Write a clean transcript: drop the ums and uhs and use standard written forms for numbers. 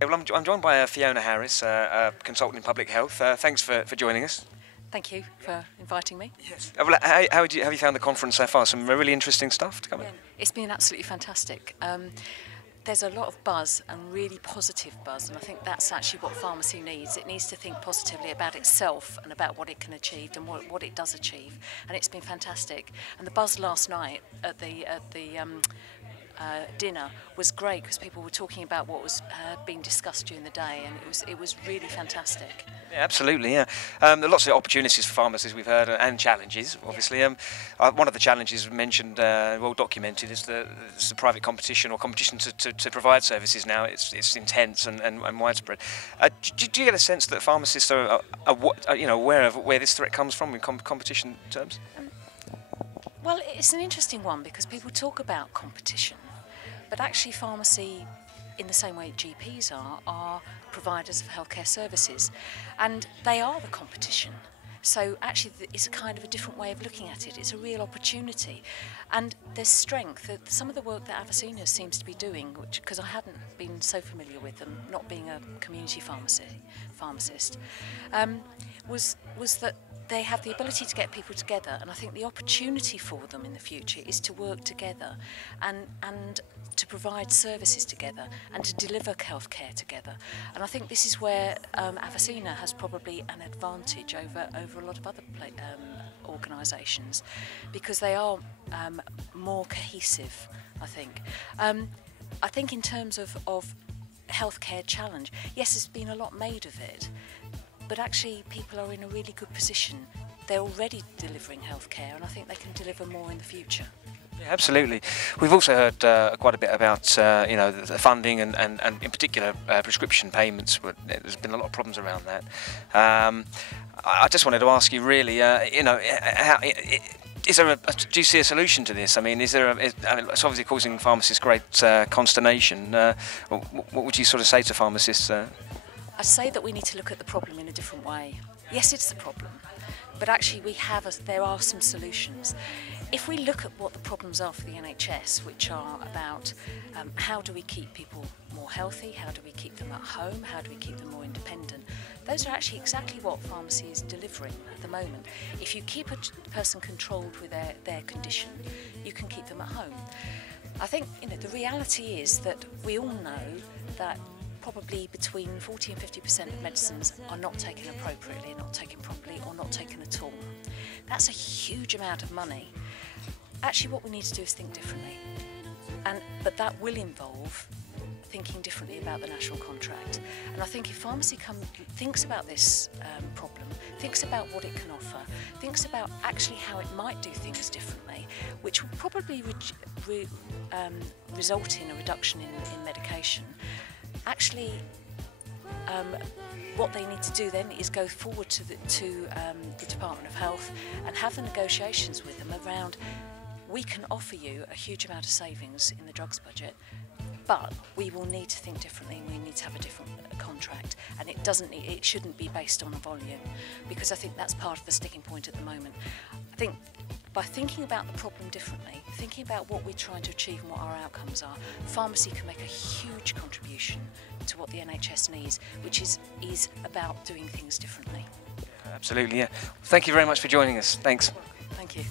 Well, I'm joined by Fiona Harris, a consultant in public health. Thanks for joining us. Thank you for inviting me. Yes. Well, how have you found the conference so far? Some really interesting stuff to come in. It's been absolutely fantastic. There's a lot of buzz and really positive buzz, and I think that's actually what pharmacy needs. It needs to think positively about itself and about what it can achieve and what it does achieve, and it's been fantastic. And the buzz last night at the dinner was great because people were talking about what was being discussed during the day, and it was really fantastic. Yeah, absolutely, yeah. There are lots of opportunities for pharmacists we've heard, and challenges, obviously. One of the challenges mentioned, well documented, is the private competition or competition to provide services now. It's intense and widespread. Do you get a sense that pharmacists are aware of where this threat comes from in competition terms? Well, it's an interesting one because people talk about competition, but actually pharmacy, in the same way GPs are providers of healthcare services, and they are the competition. So actually it's a kind of a different way of looking at it. It's a real opportunity, and there's strength. Some of the work that Avicenna seems to be doing, which, because I hadn't been so familiar with them, not being a community pharmacist, was that they have the ability to get people together, and I think the opportunity for them in the future is to work together and to provide services together and to deliver healthcare together. And I think this is where Avicenna has probably an advantage over a lot of other organisations, because they are more cohesive, I think. I think in terms of healthcare challenge, yes, there's been a lot made of it, but actually people are in a really good position. They're already delivering healthcare, and I think they can deliver more in the future. Yeah, absolutely. We've also heard quite a bit about the funding and in particular prescription payments. There's been a lot of problems around that. I just wanted to ask you, really, do you see a solution to this? I mean, it's obviously causing pharmacists great consternation. What would you sort of say to pharmacists? I'd say that we need to look at the problem in a different way. Yes, it's the problem, but actually there are some solutions. If we look at what the problems are for the NHS, which are about how do we keep people more healthy, how do we keep them at home, how do we keep them more independent, those are actually exactly what pharmacy is delivering at the moment. If you keep a person controlled with their condition, you can keep them at home. I think the reality is that we all know that probably between 40 and 50% of medicines are not taken appropriately, not taken properly, or not taken at all. That's a huge amount of money. Actually, what we need to do is think differently, but that will involve thinking differently about the national contract. And I think if pharmacy thinks about this problem, thinks about what it can offer, thinks about actually how it might do things differently, which will probably result in a reduction in medication. Actually, what they need to do then is go forward to the Department of Health and have the negotiations with them around, we can offer you a huge amount of savings in the drugs budget, but we will need to think differently, and we need to have a different contract, and it shouldn't be based on a volume, because I think that's part of the sticking point at the moment. I think by thinking about the problem differently, thinking about what we're trying to achieve and what our outcomes are, pharmacy can make a huge contribution to what the NHS needs, which is about doing things differently. Absolutely, yeah. Thank you very much for joining us. Thanks. Thank you.